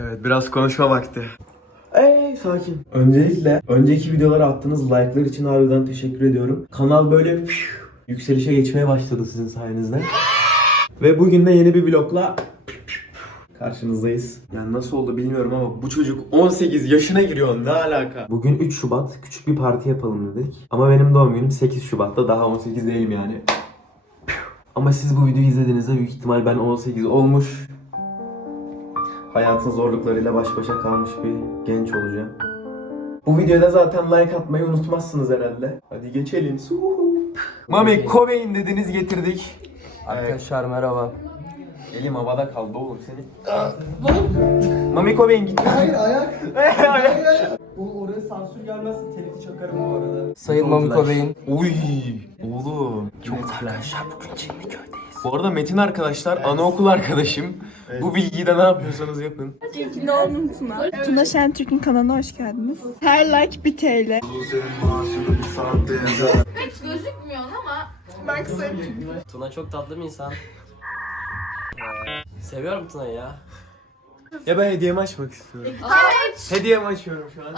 Evet biraz konuşma vakti. Ey sakin. Öncelikle önceki videolara attığınız like'lar için harbiden teşekkür ediyorum. Kanal böyle püf, yükselişe geçmeye başladı sizin sayenizde. Ve bugün de yeni bir vlogla karşınızdayız. Yani nasıl oldu bilmiyorum ama bu çocuk 18 yaşına giriyor ne alaka? Bugün 3 Şubat küçük bir parti yapalım dedik. Ama benim doğum günüm 8 Şubat'ta daha 18 değilim yani. Ama siz bu videoyu izlediğinizde büyük ihtimal ben 18 olmuş hayatın zorluklarıyla baş başa kalmış bir genç olacağım. Bu videoda zaten like atmayı unutmazsınız herhalde. Hadi geçelim. Mami Cobain dediniz getirdik. Arkadaşlar merhaba. Elim havada kaldı oğlum senin. Mami Cobain gitti. Hayır ayak. Ayak. O oraya sansür gelmezse telifi çakarım bu arada. Sayın Mami. Cobain. Uy oğlum. Çok arkadaşlar bugün Çinliköy'deyiz. Bu arada Metin arkadaşlar anaokul arkadaşım. Bu bilgiyi de ne yapıyorsanız yapın. Doğum Tuna. Tuna Şentürk'ün kanalına hoş geldiniz. Her like 1 TL. Hiç gözükmüyorsun ama Ben kısa Tuna çok tatlı bir insan. Ee, Seviyorum Tuna'yı ya. Ya ben hediyemi açmak istiyorum. aç. Hediyemi açıyorum şu an.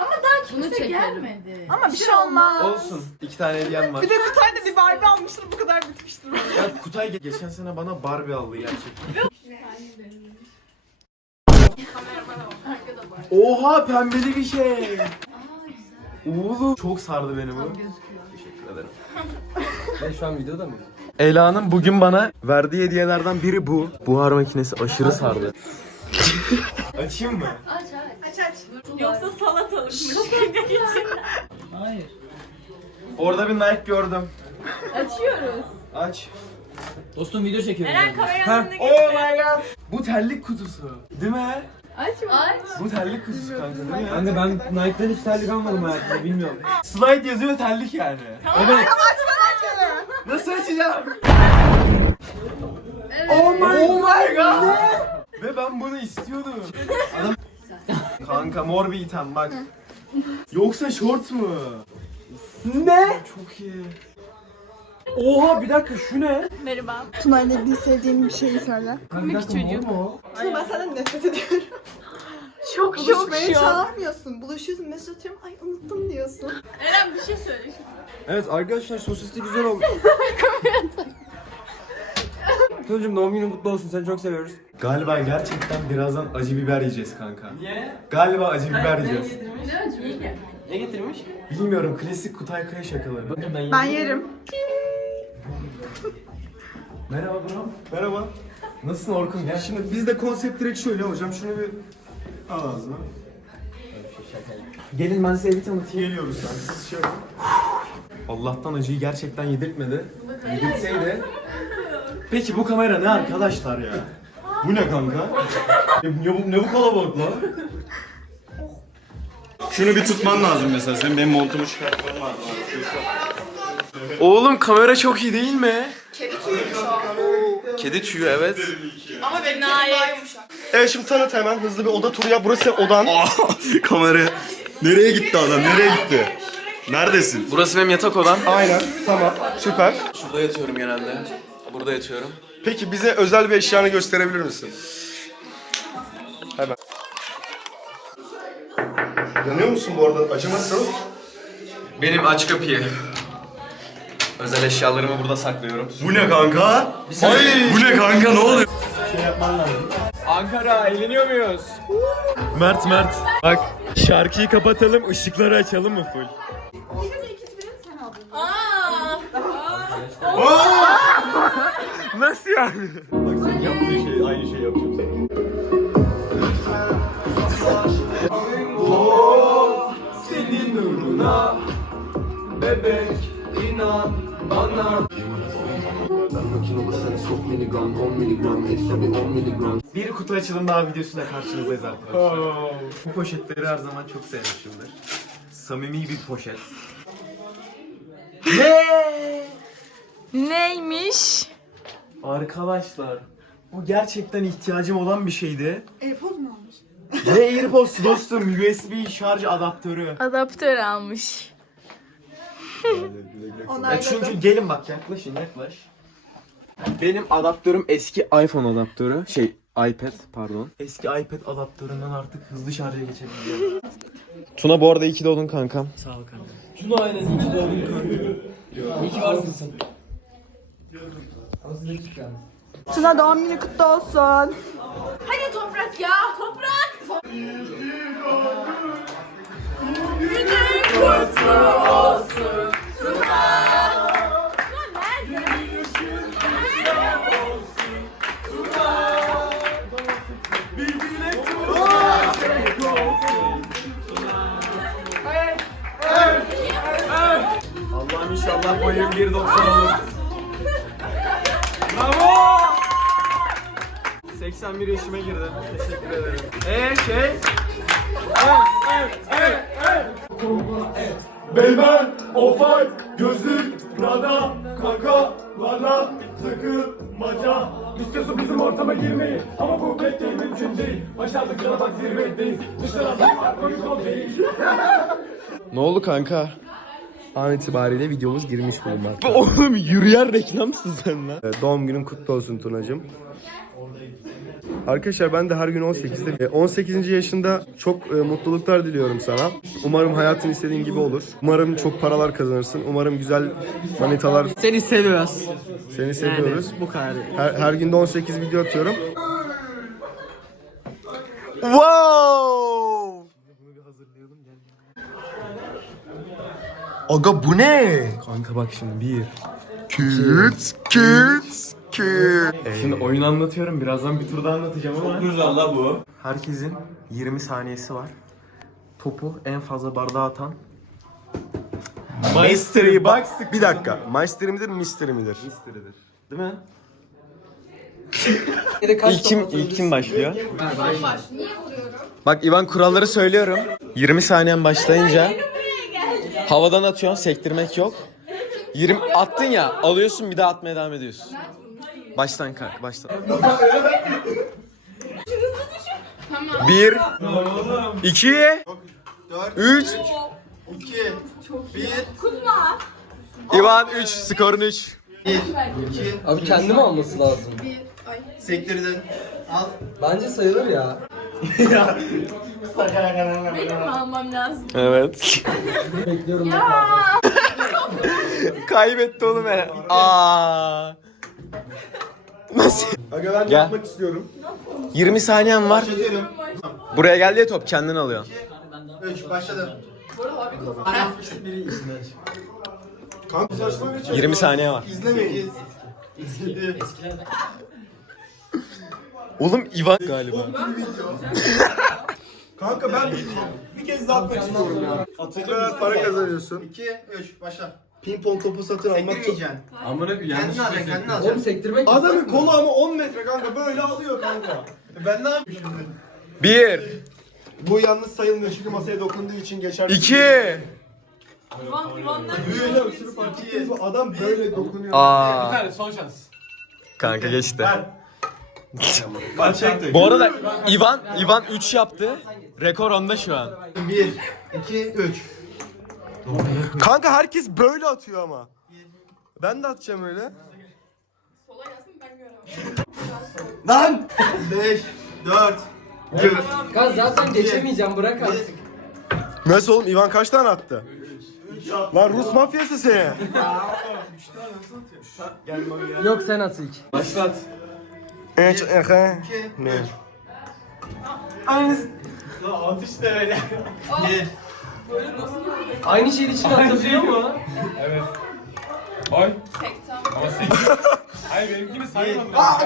Ama daha kimse gelmedi. Ama bir şey olmaz. Olsun. İki tane hediyem var. Bir de Kutay'da bir Barbie almıştır bu kadar bitmiştir. Ya Kutay ge- geçen sene bana Barbie aldı gerçekten. Oha pembeli bir şey. Oğlum çok sardı beni bu. Teşekkür ederim. Ne şu an videoda mı? Ela'nın bugün bana verdiği hediyelerden biri bu. Buhar makinesi aşırı sardı. Açayım mı? Aç aç. Aç aç. Yoksa salatalık mı? Hayır. Orada bir Nike gördüm. Açıyoruz. Aç. Dostum video çekiyorum. Eren kameranın önüne Oh my god. Bu terlik kutusu. Değil mi? Aç mı? Aç. Bu terlik kutusu kanka değil mi? Kanka ben Nike'dan hiç terlik almadım hayatımda bilmiyorum. Slide yazıyor terlik yani. Evet. Nasıl açacağım? Evet. Oh my, oh my god. Ben bunu istiyordum. Adam... Kanka mor bir item bak. Yoksa short mu? Ne? Çok iyi. Oha bir dakika şu ne? Merhaba. Tuna ile ilgili sevdiğin bir şeyi söyle. Komik çocuk. mu? Tuna ben senden nefret ediyorum. Çok Buluşmaya çağırmıyorsun. Buluşuyorsun mesaj atıyorum. Ay unuttum diyorsun. Eren bir şey söyle. Evet arkadaşlar sosisli güzel oldu. Tunacım doğum günün kutlu olsun seni çok seviyoruz. Galiba gerçekten birazdan acı biber yiyeceğiz kanka. Galiba acı biber yiyeceğiz. Ne acı? Ne getirmiş? Bilmiyorum klasik Kutay Kaya şakaları. Ben yerim. Merhaba bro. Merhaba. Nasılsın Orkun? Gel. Şimdi bizde konsept direkt şöyle hocam şunu bir al ağzına. Gelin ben size bir tanıtayım. Geliyoruz sen siz şey yapın. Allah'tan acıyı gerçekten yedirtmedi. Yedirtseydi. Peki bu kamera ne arkadaşlar ya? Bu ne kanka? ne, ne, bu, ne bu kalabalık lan? Şunu bir tutman lazım mesela. Senin benim montumu çıkartman lazım. Oğlum kamera çok iyi değil mi? Kedi tüyü Kedi tüyü evet. Evet şimdi tanıt hemen hızlı bir oda turu yap. Burası senin odan. Kamera. Nereye gitti adam? Nereye gitti? Neredesin? Burası benim yatak odam. Aynen. Tamam. Süper. Şurada yatıyorum genelde. Burada yatıyorum. Peki bize özel bir eşyanı gösterebilir misin? Hemen. Yanıyor musun bu arada? Acı nasıl? Benim aç kapıyı. Özel eşyalarımı burada saklıyorum. Bu ne kanka? Ay, bu ne kanka ne oluyor? Ankara eğleniyor muyuz? Mert Mert. Bak şarkıyı kapatalım ışıkları açalım mı full? Nasıl yani? Bak senin yaptığın şey aynı şey yapacağım sana. Bir kutu açılım daha videosuyla karşınızdayız arkadaşlar. Bu poşetleri her zaman çok sevmişimdir. Samimi bir poşet. Neymiş? Arkadaşlar bu gerçekten ihtiyacım olan bir şeydi. Airpods mu almış? Ne AirPods dostum USB şarj adaptörü. Adaptör almış. Ya çünkü gelin bak yaklaşın yaklaş. Benim adaptörüm eski iPhone adaptörü. Şey iPad pardon. Eski iPad adaptöründen artık hızlı şarja geçebiliyorum. Tuna bu arada iyi ki doğdun kankam. Sağ ol kanka. Şunu aynen iyi ki doğdun kanka. İyi ki varsın sen. Tuna doğum günü kutlu olsun. Hadi toprak ya toprak. Allah'ım inşallah boyum 1.90 olur. 81 yaşıma girdim. Teşekkür ederim. Eee şey? Beymen, Off-White, gözlük, Prada, kanka, Lala, takılmaca. İstiyorsun bizim ortama girmeyi ama bu pek de mümkün değil. Başardık cana bak zirvedeyiz. Dışarıda var, oyun kol değil. Ne oldu kanka? An itibariyle videomuz girmiş bulunmakta. Oğlum yürüyen reklamsın sen lan. Ee, Doğum günün kutlu olsun Tunacığım. Arkadaşlar ben de her gün 18'de. Ee, 18. yaşında çok e, mutluluklar diliyorum sana. Umarım hayatın istediğin gibi olur. Umarım çok paralar kazanırsın. Umarım güzel manitalar Seni seviyoruz. seni seviyoruz. bu kadar. Her, her günde 18 video atıyorum. Wow! Aga bu ne? Kanka bak şimdi bir. Küt, küt, küt. Şimdi oyunu anlatıyorum. Birazdan bir tur daha anlatacağım ama. Çok güzel la bu. Herkesin 20 saniyesi var. Topu en fazla bardağa atan Mystery box. Bir dakika. Mystery midir, mystery midir? Mystery'dir. Değil mi? İlk kim ilk kim başlıyor? Bak Ivan kuralları söylüyorum. 20 saniyen başlayınca havadan atıyorsun, sektirmek yok. 20 attın ya, alıyorsun bir daha atmaya devam ediyorsun. Baştan kalk, baştan. Bir, iki, üç. Ivan 3, skorun 3. Abi kendi mi alması lazım? Sektirdin. Al. Bence sayılır ya. Benim mi almam lazım? Evet. Bekliyorum Ya. Kaybetti oğlum ben. Aa. Nasıl? Aga ben Gel. yapmak istiyorum. 20 saniyen var. Çözüyorum. Buraya gel diye top kendin alıyorsun. 3 başladı. Kanka saçma bir 20 saniye var. İzlemeyin. Oğlum Ivan galiba. Kanka ben bir kez daha atmak istiyorum ya. Atınca para kazanıyorsun. 2 3 başla. Pimpon topu satın almak çok... Sektirmeyeceksin. Amına Kendin alacaksın, kendin Oğlum alacaksın. sektirmek Adamın kolu ama 10 metre kanka böyle alıyor kanka. Ben ne yapayım şimdi? 1 Bu yalnız sayılmıyor çünkü masaya dokunduğu için geçer. 2 Ivan, Ivan'dan Böyle aşırı? Adam böyle dokunuyor. Aa. Kanka geçti. Ben çektim. Bu arada Ivan Ivan 3 yaptı. Rekor onda şu an. 1 2 3 Kanka herkes böyle atıyor ama. Ben de atacağım öyle. sola gelsin ben göremem. Lan 5 4 1 Kan zaten geçemeyeceğim bırak artık. Nasıl oğlum? Ivan kaç tane attı? Lan Rus mafyası seni. Yok sen at ilk. Başlat. Evet, evet. Ne? Aynı şeyin içine atabiliyor mu?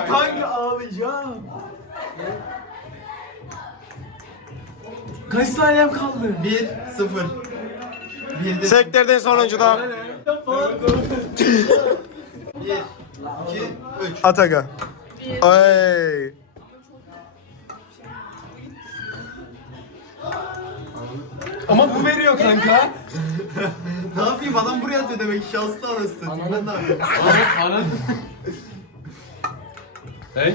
Kanka ağlayacağım. Kaç saniyem kaldı? 1 0 1 de Sektirden sonuncuda. 1 2 3 Ataga. Ay. Ama bu veriyor kanka. Ne yapayım adam buraya atıyor demek ki şanslı anasını. Ben ne yapayım? Hey.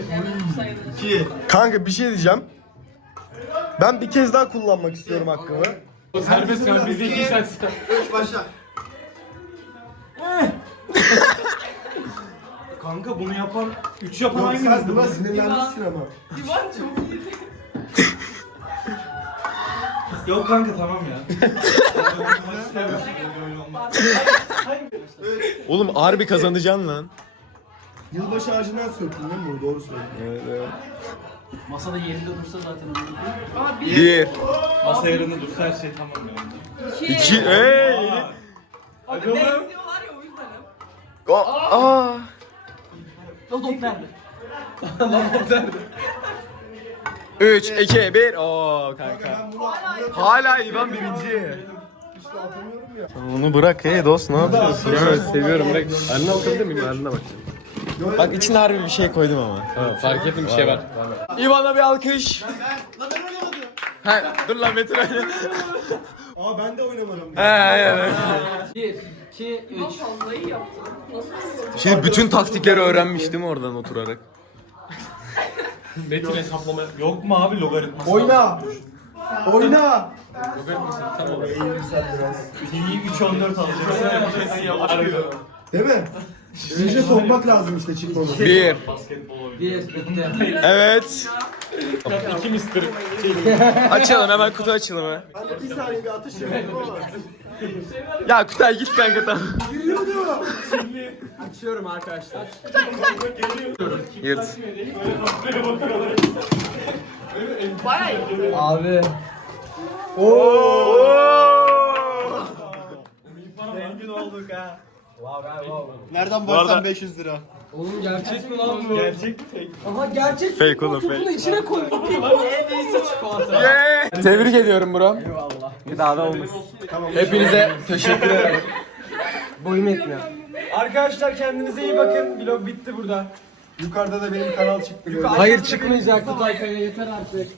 2 Kanka bir şey diyeceğim. Ben bir kez daha kullanmak istiyorum hakkımı. Serbest kan bizi 2 3 başla. Kanka bunu yapan, 3 yapan Sen hangimizdi? buna sinirlenmişsin ama. Divan çok iyi. Yok kanka tamam ya. Oğlum harbi kazanacaksın lan. Yılbaşı ağacından söktün değil mi bunu? Doğru söylüyorsun. Masada yerinde dursa zaten. Bir. Masa yerinde dursa her şey tamam yani. İki. Ey. Hadi oğlum. Benziyorlar ya o yüzdenim. Aa. O top nerede? 3, 2, 1. Oo kanka. Hala İvan birinci. Onu bırak hey dost ne yapıyorsun? Evet seviyorum. Bırak. Eline bakabilir miyim? Eline bakacağım. Bak içine harbi bir şey koydum ama. fark ettim bir şey var. İvan'a bir alkış. Ha, dur lan Metin oyna. Aa ben de oynamadım. He he. 1, 2, 3. Vallahi iyi yaptın. Nasıl? Şimdi bütün taktikleri öğrenmiştim oradan oturarak. Metin hesaplama yok mu abi logaritması? Oyna. Oyna. İyi 3 14 alacaksın. Değil mi? İyice sokmak lazım işte çıkmaması. Bir. Basketbol oyunu. 1, bitti. Evet. İki mister. Açalım hemen kutu açılımı. Ben de bir saniye bir atış yapayım ama. Ya Kutay git kanka tamam. Açıyorum arkadaşlar. Yırt. Abi. Zengin olduk ha. Nereden baksan 500 lira. Oğlum gerçek mi lan bu? Gerçek fake. Aha gerçek. Fake oğlum fake. Bunu içine koy. En iyisi çikolata. Yeah. Tebrik ediyorum bro. Eyvallah. Bir daha da olmuş. Hepinize teşekkür ederim. Boyum yetmiyor. Arkadaşlar kendinize iyi bakın. Vlog bitti burada. Yukarıda da benim kanal çıktı. Hayır çıkmayacak Kutay Kaya yeter artık.